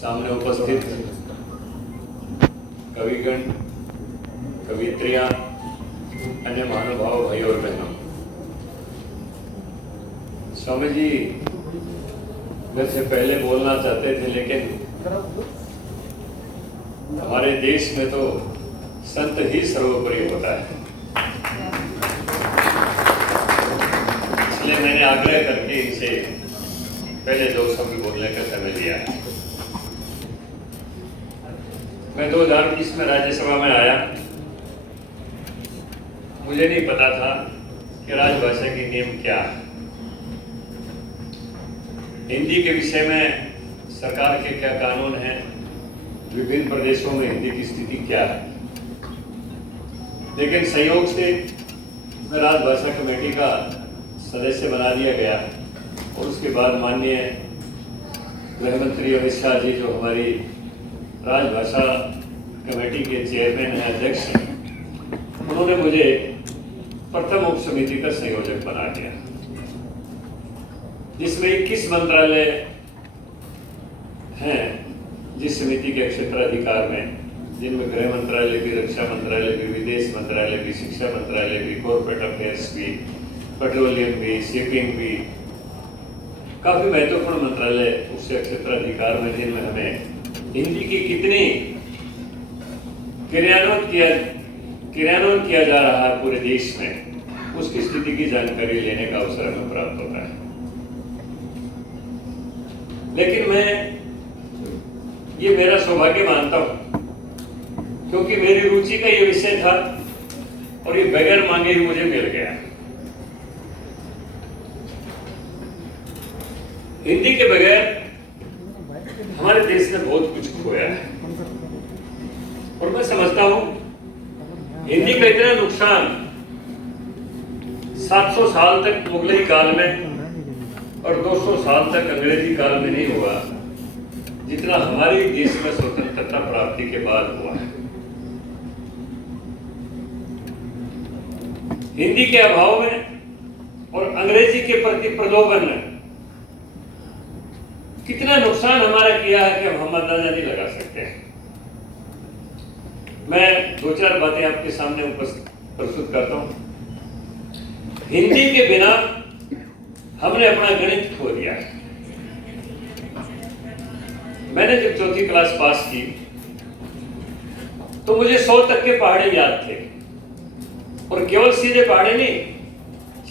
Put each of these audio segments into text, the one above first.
सामने उपस्थित कविगण, कवित्रियां, अन्य महानुभाव भाई और बहनों, स्वामी जी मेरे से पहले बोलना चाहते थे, लेकिन हमारे देश में तो संत ही सर्वोपरि होता है, इसलिए मैंने आग्रह करके इनसे पहले 2 शब्द बोलने का समय लिया है। मैं 2020 में राज्यसभा में आया। मुझे नहीं पता था कि राजभाषा की नियम क्या है, हिंदी के विषय में सरकार के क्या कानून हैं, विभिन्न प्रदेशों में हिंदी की स्थिति क्या है। लेकिन संयोग से मैं राजभाषा कमेटी का सदस्य बना दिया गया और उसके बाद माननीय गृह मंत्री अमित शाह जी, जो हमारी राजभाषा कमेटी के चेयरमैन हैं, अध्यक्ष हैं, उन्होंने मुझे प्रथम उप समिति का संयोजक बना दिया, जिसमें 21 मंत्रालय हैं जिस समिति के क्षेत्राधिकार में, जिनमें गृह मंत्रालय भी, रक्षा मंत्रालय भी, विदेश मंत्रालय भी, शिक्षा मंत्रालय भी, कॉर्पोरेट अफेयर्स भी, पेट्रोलियम भी, शिपिंग भी, काफी महत्वपूर्ण मंत्रालय उससे क्षेत्राधिकार में, जिनमें हमें हिंदी की कितनी क्रियान्वयन किया जा रहा है पूरे देश में, उसकी स्थिति की जानकारी लेने का अवसर हमें प्राप्त होता है। लेकिन मैं ये मेरा सौभाग्य मानता हूं, क्योंकि मेरी रुचि का ये विषय था और ये बगैर मांगे ही मुझे मिल गया। हिंदी के बगैर हमारे देश में बहुत कुछ खोया है और मैं समझता हूं हिंदी का इतना नुकसान 700 साल तक मुगलई काल में और 200 साल तक अंग्रेजी काल में नहीं हुआ, जितना हमारे देश में स्वतंत्रता प्राप्ति के बाद हुआ है। हिंदी के अभाव में और अंग्रेजी के प्रति प्रलोभन में कितना नुकसान हमारा किया है कि हम अंदाजा नहीं लगा सकते हैं। मैं 2-4 बातें आपके सामने प्रस्तुत करता हूं। हिंदी के बिना हमने अपना गणित खो दिया। मैंने जब 4th क्लास पास की तो मुझे 100 तक के पहाड़े याद थे, और केवल सीधे पहाड़े नहीं,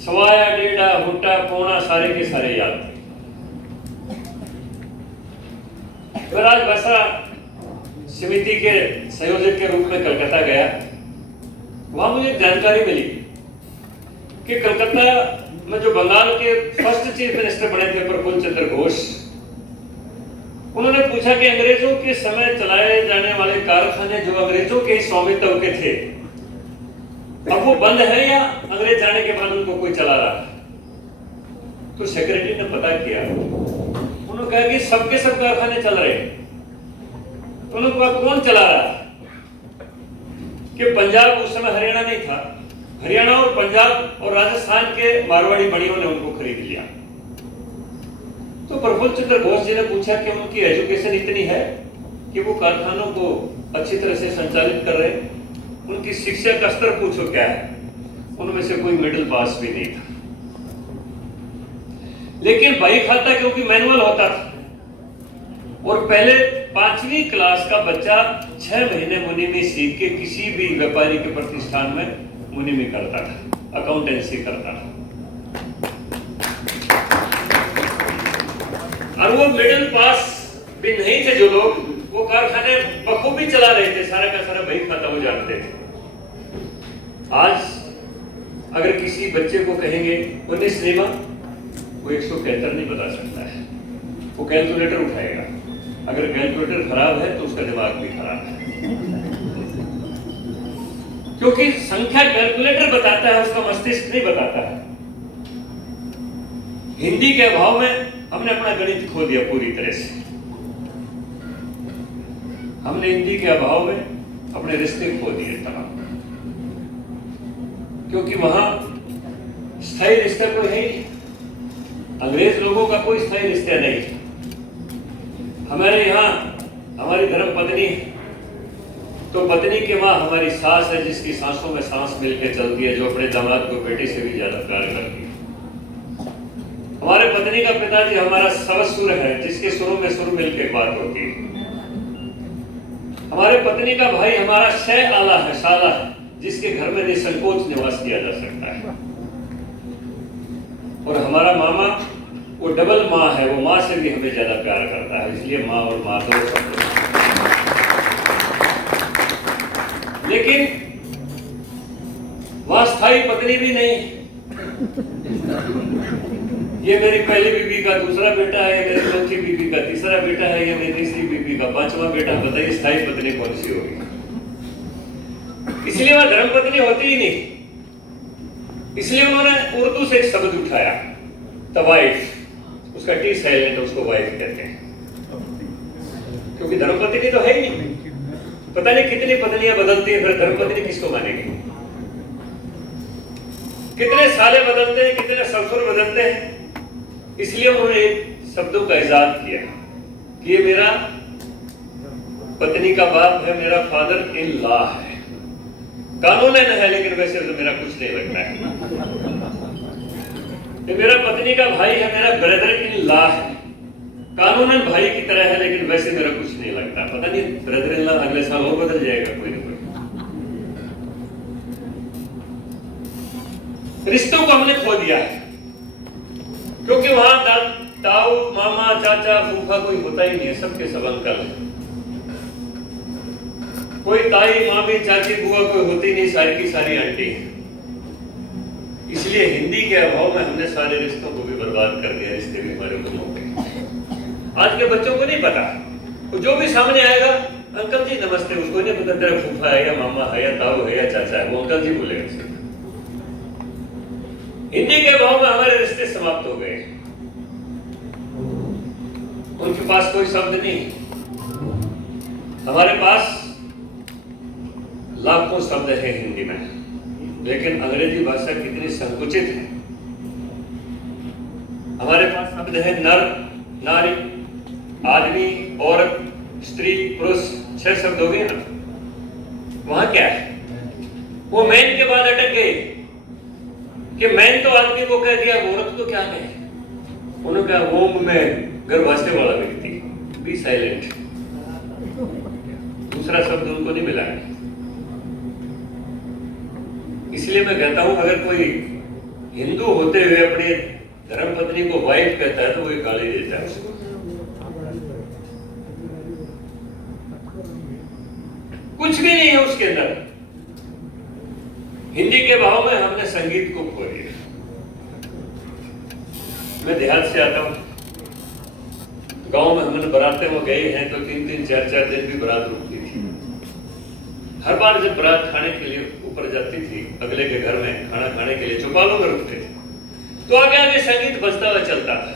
सवाया, डेढ़ा, हुट्टा, पौना सारे के सारे याद थे। मैं राजभाषा समिति के संयोजक के रूप में कलकत्ता गया। वहां मुझे जानकारी मिली कि कलकत्ता में जो बंगाल के फर्स्ट चीफ मिनिस्टर बने थे प्रफुल्ल चंद्र घोष, उन्होंने पूछा कि अंग्रेजों के समय चलाए जाने वाले कारखाने जो अंग्रेजों के स्वामित्व के थे, अब वो बंद है या अंग्रेज जाने के बाद उनको कोई चला रहा है? तो सेक्रेटरी ने पता किया, उन्होंने कहा कि सबके सब कारखाने चल रहे हैं। तो उन्होंने कहा कौन चला रहा है? कि पंजाब उस समय हरियाणा नहीं था, हरियाणा और पंजाब और राजस्थान के मारवाड़ी बड़ियों ने उनको खरीद लिया। तो प्रफुल्ल चंद्र घोष जी ने पूछा कि उनकी एजुकेशन इतनी है कि वो कारखानों को अच्छी तरह से संचालित कर रहे हैं, उनकी शिक्षा का स्तर पूछो क्या है? उनमें से कोई मिडिल पास भी नहीं था। लेकिन बही खाता क्योंकि मैनुअल होता था, और पहले 5वीं क्लास का बच्चा 6 महीने मुनीमी सीख के किसी भी व्यापारी के प्रतिष्ठान में मुनीमी करता था, अकाउंटेंसी करता था। और वो मिडिल पास भी नहीं थे जो लोग, वो कारखाने बखूबी चला रहे थे, सारा का सारा बही खाता वो जानते थे। आज अगर किसी बच्चे को कहेंगे 19 नियमा, वो 173 नहीं बता सकता है, वो कैलकुलेटर उठाएगा। अगर कैलकुलेटर खराब है तो उसका दिमाग भी खराब है, क्योंकि संख्या कैलकुलेटर बताता है, उसका मस्तिष्क नहीं बताता है। हिंदी के अभाव में हमने अपना गणित खो दिया पूरी तरह से। हमने हिंदी के अभाव में अपने रिश्ते खो दिए तमाम, क्योंकि वहां स्थायी रिश्ता कोई है ही, अंग्रेज लोगों का कोई स्थायी रिश्ता नहीं। हमारे यहाँ हमारी धर्म पत्नी है, तो पत्नी की माँ हमारी सास है, जिसकी सांसों में सांस मिलकर चलती है, जो अपने दामाद को बेटी से भी ज्यादा प्यार करती है। हमारे पत्नी का पिताजी हमारा सवसुर है, जिसके सुरों में सुर मिलकर बात होती है। हमारे पत्नी का भाई हमारा शह आला है, शाला है, जिसके घर में निसंकोच निवास किया जा सकता है। और हमारा मामा वो डबल माँ है, वो माँ से भी हमें ज्यादा प्यार करता है, इसलिए माँ और माँ दो शब्द। लेकिन वहां स्थायी पत्नी भी नहीं। ये मेरी पहली बीबी का दूसरा बेटा है, मेरी चौथी बीबी का तीसरा बेटा है, ये मेरी तीसरी बीबी का पांचवा बेटा। बताइए स्थायी पत्नी कौन सी होगी? इसलिए वह धर्म पत्नी होती ही नहीं। इसलिए उन्होंने उर्दू से एक शब्द उठाया, द वाइफ, उसका टी साइलेंट, उसको वाइफ कहते हैं, क्योंकि धर्म पत्नी तो है ही नहीं। पता नहीं कितनी पत्नियां बदलती हैं, फिर धर्म पत्नी किसको मानेगी? कितने साले बदलते हैं, कितने ससुर बदलते हैं। इसलिए उन्होंने शब्दों का इजाद किया कि ये मेरा पत्नी का बाप है, मेरा फादर इन लॉ है। कानूनन है, लेकिन वैसे तो मेरा कुछ नहीं लगता है। ये मेरा पत्नी का भाई है, मेरा ब्रदर इन लॉ है, कानूनन भाई की तरह है, लेकिन वैसे मेरा कुछ नहीं लगता। पता नहीं ब्रदर इन लॉ अगले साल और बदल जाएगा कोई ना कोई। रिश्तों को हमने खो दिया है, क्योंकि वहां ताऊ, मामा, चाचा, फूफा कोई होता ही नहीं है, सबके सब अंकल है। कोई ताई, मामी, चाची, बुआ कोई होती नहीं, सारी की सारी आंटी है। इसलिए हिंदी के अभाव में हमने सारे रिश्तों को भी बर्बाद कर दिया, रिश्ते भी हमारे गुम हो गए। आज के बच्चों को नहीं पता, तो जो भी सामने आएगा, अंकल जी नमस्ते, उसको नहीं पता तेरा फूफा है या मामा है या ताऊ है या चाचा है, वो अंकल जी बोलेगा। हिंदी के अभाव में हमारे रिश्ते समाप्त हो गए। उनके पास कोई शब्द नहीं, हमारे पास लाखों शब्द है हिंदी में, लेकिन अंग्रेजी भाषा कितनी संकुचित है। हमारे पास शब्द है नर, नारी, आदमी, औरत, स्त्री, पुरुष, 6 शब्द हो गए ना। वहां क्या है? वो मैन के बाद अटक गए कि मैन तो आदमी को कह दिया, औरत को क्या कहे? उन्होंने कहा वोम में गर्भाशय वाला व्यक्ति, बी साइलेंट। दूसरा शब्द उनको नहीं मिला है। इसलिए मैं कहता हूं, अगर कोई हिंदू होते हुए अपने धर्म पत्नी को वाइफ कहता है तो वो गाली देता है उसको। कुछ भी नहीं है उसके अंदर। हिंदी के भाव में हमने संगीत को खो दिया। मैं देहात से आता हूं, गांव में हमने बारातें में गए हैं तो 3-3, 4-4 दिन भी बारात रुकती थी। हर बार जब बारात खाने के लिए ऊपर जाती थी, अगले के घर में खाना खाने के लिए चौपालों में रुकते थे, तो आगे आगे संगीत बजता हुआ चलता था।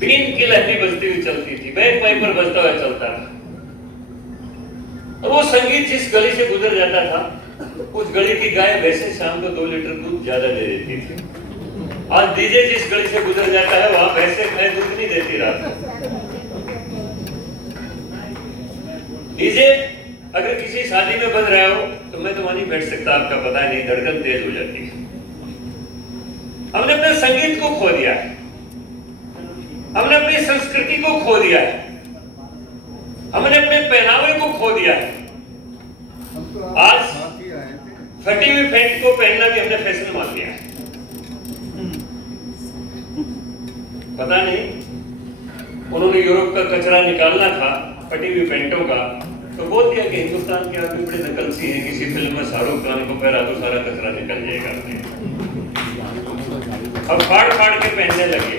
बीन की लहरी बजती हुई चलती थी, बैक पाइपर बजता हुआ चलता था। और वो संगीत जिस गली से गुजर जाता था, उस गली की गाय वैसे शाम को 2 लीटर दूध ज्यादा दे देती थी। आज डीजे जिस गली से गुजर जाता है, वहां भैंसे गाय दूध नहीं देती रात को। डीजे अगर किसी शादी में बज रहा हो तो मैं तो वहां नहीं बैठ सकता, आपका पता नहीं, धड़कन तेज हो जाती है। हमने अपने संगीत को खो दिया है, हमने अपनी संस्कृति को खो दिया है, हमने अपने पहनावे को खो दिया है। आज फटी हुई पैंट को पहनना भी हमने फैशन मान लिया है। पता नहीं, उन्होंने यूरोप का कचरा निकालना था फटी हुई पैंटों का, तो बोल दिया कि हिंदुस्तान के आदमी बड़े नकलची हैं, किसी फिल्म में शाहरुख खान को पहरा तो सारा कचरा निकल जाएगा। अब फाड़ फाड़ के पहनने लगे।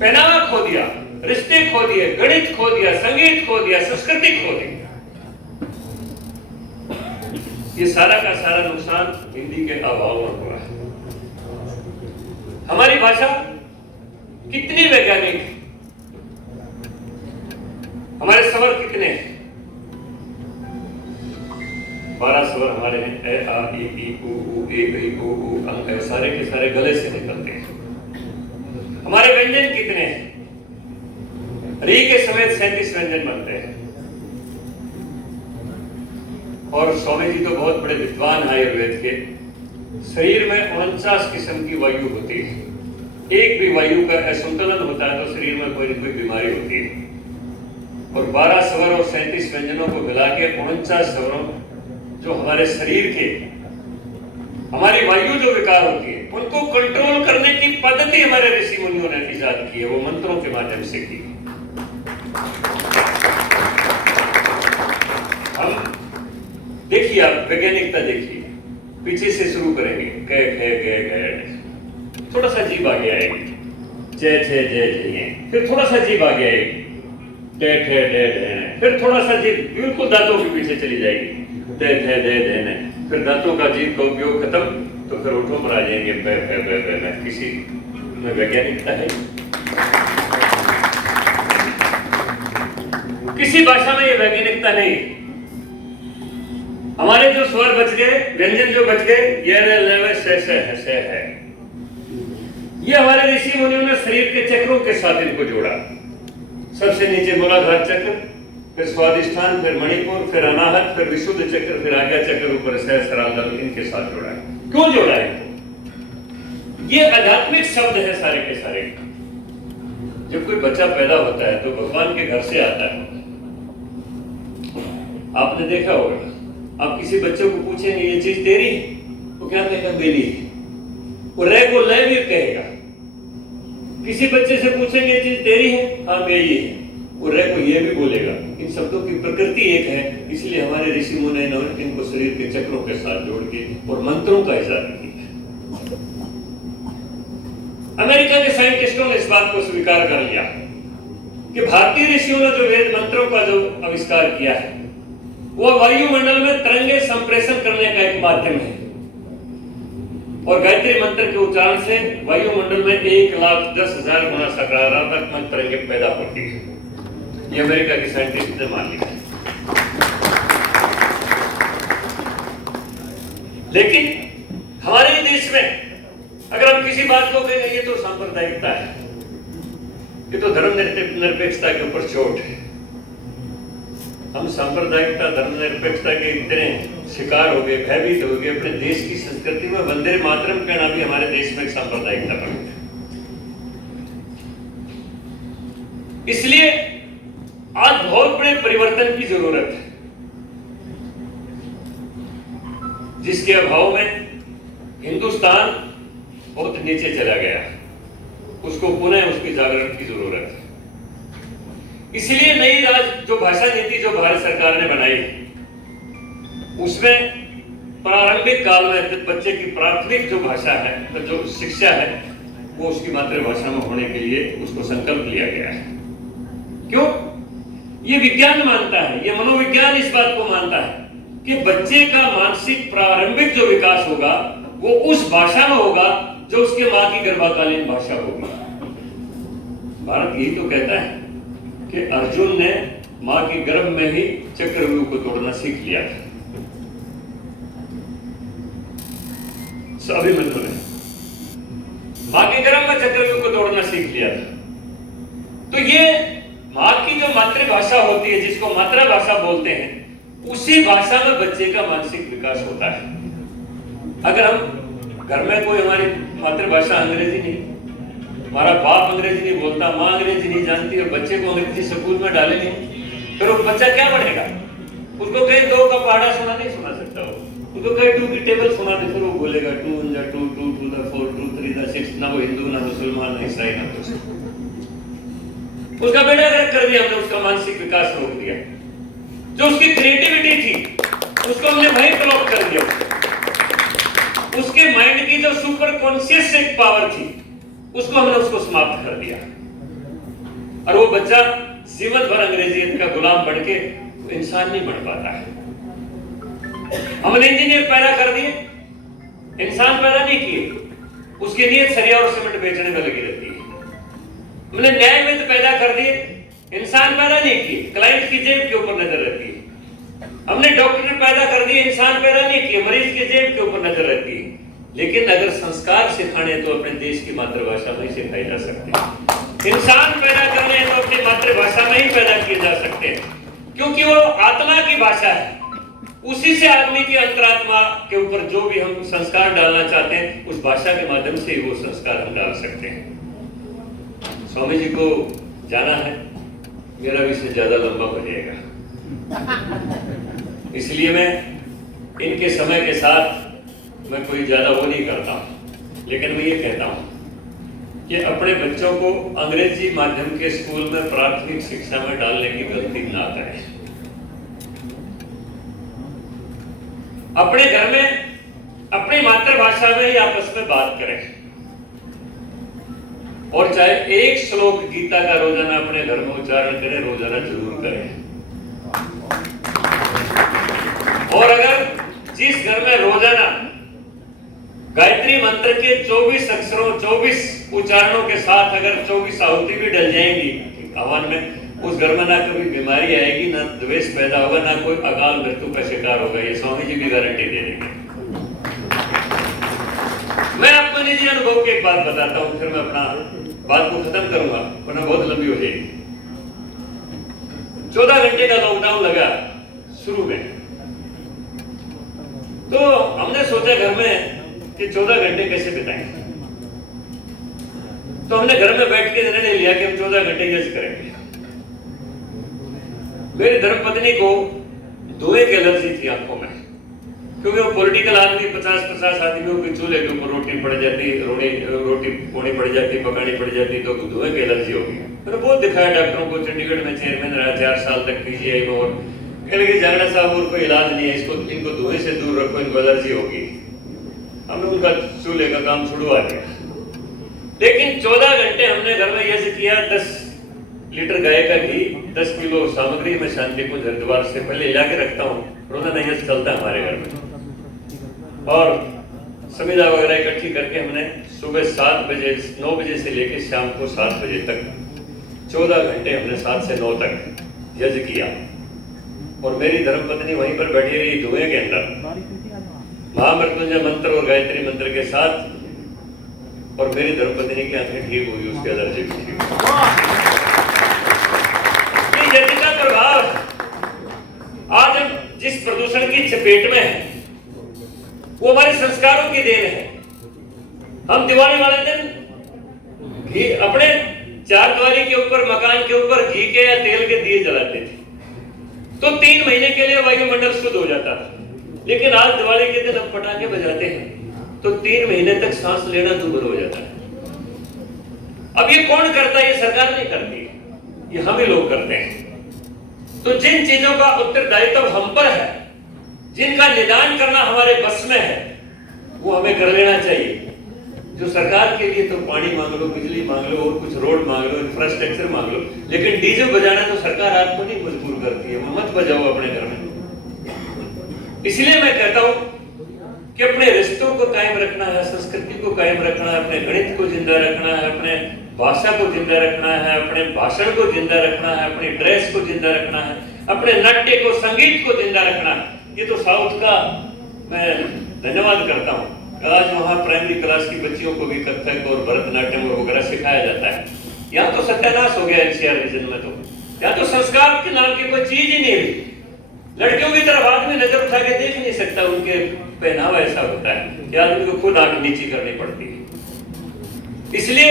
पहनावा खो दिया, रिश्ते खो दिए, गणित खो दिया, संगीत खो दिया, संस्कृति खो दी। ये सारा का सारा नुकसान हिंदी के अभाव में हुआ है। हमारी भाषा कितनी वैज्ञानिक है, हमारे स्वर कितने हैं? 12 स्वर हमारे हैं, ए, आ, ई, उ, ए, ऐ, ओ, अंग, सारे के सारे गले से निकलते हैं। हमारे व्यंजन कितने हैं? री के समेत 37 व्यंजन बनते हैं। और स्वामी जी तो बहुत बड़े विद्वान आयुर्वेद के। शरीर में 49 किस्म की वायु होती है। एक भी वायु का असंतुलन होता है तो शरीर में कोई न कोई बीमारी होती है। और 12 स्वर और 37 व्यंजनों को मिला के 49 स्वरों जो हमारे शरीर के, हमारी वायु जो विकार होती है उनको कंट्रोल करने की पद्धति हमारे ऋषि मुनियों ने इजाद की है, वो मंत्रों के माध्यम से की। हम देखिए, आप वैज्ञानिकता देखिए, पीछे से शुरू करेंगे, क थोड़ा सा जीभ आगे आएगी, जय जय जय जय, फिर थोड़ा सा जीभ आगे आएगी, डे ठे डे डे, फिर थोड़ा सा जीभ बिल्कुल दांतों के पीछे चली जाएगी, दे दे दे दे, फिर दांतों का जीभ का उपयोग खत्म तो फिर होठों पर आ जाएंगे बे बे बे बे बे। किसी में वैज्ञानिकता है? किसी भाषा में ये वैज्ञानिकता नहीं। हमारे जो स्वर बच गए, व्यंजन जो बच गए, ये लेवे से है। ये हमारे ऋषि मुनियों ने शरीर के चक्रों के साथ इनको जोड़ा। सबसे नीचे मूलाधार चक्र, फिर स्वादिष्ठान, फिर मणिपुर, फिर अनाहत, फिर विशुद्ध चक्र, फिर आज्ञा चक्र, ऊपर सहस्रार, इनके साथ जोड़ा है। क्यों जोड़ा है? ये आध्यात्मिक शब्द है सारे के सारे। जब कोई बच्चा पैदा होता है तो भगवान के घर से आता है। आपने देखा होगा, आप किसी बच्चे को पूछेंगे ये चीज तेरी है, वो क्या कहेगा? मेरी है। वो रे को ले भी कहेगा। किसी बच्चे से पूछेंगे ये चीज तेरी है? हाँ मेरी है। वो रे को ये भी बोलेगा। इन शब्दों की प्रकृति एक है, इसलिए हमारे ऋषि मुनि ने इनको शरीर के चक्रों के साथ जोड़ के और मंत्रों का इजाद किया। अमेरिका के साइंटिस्टों ने इस बात को स्वीकार कर लिया कि भारतीय ऋषियों ने जो वेद मंत्रों का जो आविष्कार किया है वो वायुमंडल में तरंगे संप्रेषण करने का एक माध्यम है। और गायत्री मंत्र के उच्चारण से वायुमंडल में 1,10,000 गुना सकारात्मक तरंगे पैदा होती है। ये अमेरिका के साइंटिस्ट ने मान लिया। लेकिन हमारे देश में अगर हम किसी बात को कहें ये तो सांप्रदायिकता है, ये तो धर्म निरपेक्षता के ऊपर चोट है। हम सांप्रदायिकता, धर्मनिरपेक्षता के इतने शिकार हो गए, भयभीत हो गए। अपने देश की संस्कृति में वंदे मातरम कहना भी हमारे देश में एक सांप्रदायिकता बन गया। इसलिए आज बहुत बड़े परिवर्तन की जरूरत है, जिसके अभाव में हिंदुस्तान बहुत नीचे चला गया। उसको पुनः उसकी जागरण की जरूरत है। इसलिए नई जो भाषा नीति जो भारत सरकार ने बनाई, उसमें प्रारंभिक काल में बच्चे की प्राथमिक जो भाषा है, तो जो शिक्षा है, वो उसकी मातृभाषा में होने के लिए उसको संकल्प लिया गया है। क्यों? ये विज्ञान मानता है, ये मनोविज्ञान इस बात को मानता है कि बच्चे का मानसिक प्रारंभिक जो विकास होगा वो उस भाषा में होगा जो उसके मां की गर्भाकालीन भाषा होगी। भारत यही तो कहता है कि अर्जुन ने मां के गर्भ में ही चक्रव्यूह को तोड़ना सीख लिया था। अभिमन्यु ने मां के गर्भ में चक्रव्यूह को तोड़ना सीख लिया था। तो ये मां की जो मातृभाषा होती है, जिसको मातृभाषा बोलते हैं, उसी भाषा में बच्चे का मानसिक विकास होता है। अगर हम घर में कोई हमारी मातृभाषा अंग्रेजी नहीं, हमारा बाप अंग्रेजी नहीं बोलता, माँ अंग्रेजी नहीं जानती और बच्चे को अंग्रेजी स्कूल में डाले नहीं, फिर वो बच्चा क्या पढ़ेगा? उसको कहीं 2 का पहाड़ा सुना नहीं सुना सकता हो, उसको कहीं 2 की टेबल सुना दे, फिर वो बोलेगा 2 × 2 2 2 4 2 3 6। ना वो हिंदू, ना मुसलमान, ना ईसाई, ना कुछ। उसका बेड़ा गर्क कर दिया हमने, उसका मानसिक विकास रोक दिया। जो उसकी क्रिएटिविटी थी उसको हमने वहीं ब्लॉक कर दिया। उसके माइंड की जो सुपर कॉन्शियस एक पावर थी उसको हमने उसको समाप्त कर दिया। और वो बच्चा जीवन भर अंग्रेजियत का गुलाम बन के इंसान नहीं बन पाता है। हमने इंजीनियर पैदा कर दिए, इंसान पैदा नहीं किए। उसकी नीयत सरिया और सीमेंट बेचने में लगी रहती है। हमने न्यायविद पैदा कर दिए, इंसान पैदा नहीं किए, क्लाइंट की जेब के ऊपर नजर रहती है। हमने डॉक्टर पैदा कर दिए, इंसान पैदा नहीं किए, मरीज के जेब के ऊपर नजर रहती है। लेकिन अगर संस्कार सिखाने तो अपने देश की मातृभाषा में सिखाई जा सकती है। इंसान पैदा करने हैं तो अपनी मातृभाषा में ही पैदा किए जा सकते हैं, क्योंकि वो आत्मा की भाषा है। उसी से आदमी की अंतरात्मा के ऊपर जो भी हम संस्कार डालना चाहते हैं, उस भाषा के माध्यम से ही वो संस्कार हम डाल सकते हैं। स्वामी जी को जाना है, मेरा विषय ज्यादा लंबा हो जाएगा, इसलिए मैं इनके समय के साथ मैं कोई ज्यादा वो नहीं करता, लेकिन मैं ये कहता हूं कि अपने बच्चों को अंग्रेजी माध्यम के स्कूल में प्राथमिक शिक्षा में डालने की गलती ना करें। अपने घर में अपनी मातृभाषा में ही आपस में बात करें, और चाहे एक श्लोक गीता का रोजाना अपने घर में उच्चारण करें, रोजाना जरूर करें। और अगर जिस घर में रोजाना गायत्री मंत्र के 24 अक्षरों 24 उच्चारणों के साथ अगर 24 आहुति भी डल जाएंगी हवन में, उस घर में ना कभी बीमारी आएगी, ना द्वेष पैदा होगा, ना कोई अकाल मृत्यु का शिकार होगा। ये स्वामी जी भी गारंटी दे देंगे। मैं अपने निजी अनुभव की एक बात बताता हूं, फिर मैं अपना बात को खत्म करूंगा, वरना बहुत लंबी हो जाएगी। 14 घंटे का लॉकडाउन लगा शुरू में, तो हमने सोचा घर में कि 14 घंटे कैसे बिताएंगे। तो हमने घर में बैठ के निर्णय लिया कि हम 14 घंटे यज्ञ करेंगे। मेरी धर्मपत्नी को धुएं की एलर्जी थी आंखों में, क्योंकि वो पॉलिटिकल आदमी 50-50 आदमियों के चूल्हे के ऊपर रोटी पड़ जाती, रोटी पोनी पड़ जाती, पकानी पड़ जाती, तो धुएं की एलर्जी होगी। मैंने बहुत दिखाया डॉक्टरों को, चंडीगढ़ में चेयरमैन रहा 4 साल तक पीजीआई में, और कहने लगे जागड़ा साहब और कोई इलाज नहीं है, इनको धुएं से दूर रखो, इनको एलर्जी होगी। हमने उनका चूल्हे का काम छुड़वा दिया। लेकिन 14 घंटे हमने घर में यज्ञ किया। 10 लीटर गाय का घी, 10 किलो सामग्री में शांतिकुंज हरिद्वार से पहले ला के रखता हूँ, रोजाना यज्ञ चलता है हमारे घर में। और समिधा वगैरह इकट्ठी करके हमने सुबह 7 बजे 9 बजे से लेकर शाम को 7 बजे तक 14 घंटे हमने 7 से 9 तक यज्ञ किया। और मेरी धर्मपत्नी वहीं पर बैठी रही धुएं के अंदर महामृत्युंजय मंत्र और गायत्री मंत्र के साथ, और मेरी धर्मपत्नी की आंखें ठीक हुई, उसके एलर्जी भी ठीक हुई। यज्ञ का प्रभाव आज हम जिस प्रदूषण की चपेट में है, वो हमारे संस्कारों की देन है। हम दिवाली वाले दिन घी अपने चारद्वारी के ऊपर, मकान के ऊपर घी के या तेल के दिए जलाते थे, तो 3 महीने के लिए वायुमंडल शुद्ध हो जाता था। लेकिन आज दिवाली के दिन हम पटाखे बजाते हैं तो 3 महीने तक सांस लेना दूभर हो जाता है। अब ये कौन करता है? ये सरकार नहीं करती, ये हम ही लोग करते हैं। तो जिन चीजों का उत्तरदायित्व हम पर है, जिनका निदान करना हमारे बस में है, वो हमें कर लेना चाहिए। जो सरकार के लिए तो पानी मांग लो, बिजली मांग लो, और कुछ रोड मांग लो, इंफ्रास्ट्रक्चर मांग लो, लेकिन डीजे बजाना तो सरकार आपको नहीं मजबूर करती है। मत बजाओ अपने घर में। इसलिए मैं कहता हूं कि अपने रिश्तों को कायम रखना है, संस्कृति को कायम रखना है, अपने गणित को जिंदा रखना है, अपने भाषा को जिंदा रखना है, अपने भाषण को जिंदा रखना है, अपनी ड्रेस को जिंदा रखना है, अपने नाट्य को, संगीत को जिंदा रखना है। ये तो साउथ का मैं धन्यवाद करता हूँ। आज वहाँ प्राइमरी क्लास की बच्चियों को भी कथक और भरतनाट्यम वगैरह सिखाया जाता है। यहाँ तो सत्यानाश हो गया एनसीआर रीजन में, तो यहाँ तो संस्कार के नाम की कोई चीज ही नहीं रही। लड़कियों की तरफ आदमी नजर उठा के देख नहीं सकता, उनके पहनावा ऐसा होता है कि आदमी को खुद आंख नीची करनी पड़ती है। इसलिए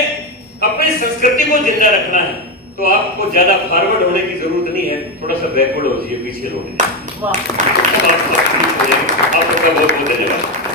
अपनी संस्कृति को जिंदा रखना है तो आपको ज्यादा फॉरवर्ड होने की जरूरत नहीं है, थोड़ा सा बैकवर्ड हो जाइए, पीछे लौट जाइए। आपका बहुत बहुत धन्यवाद।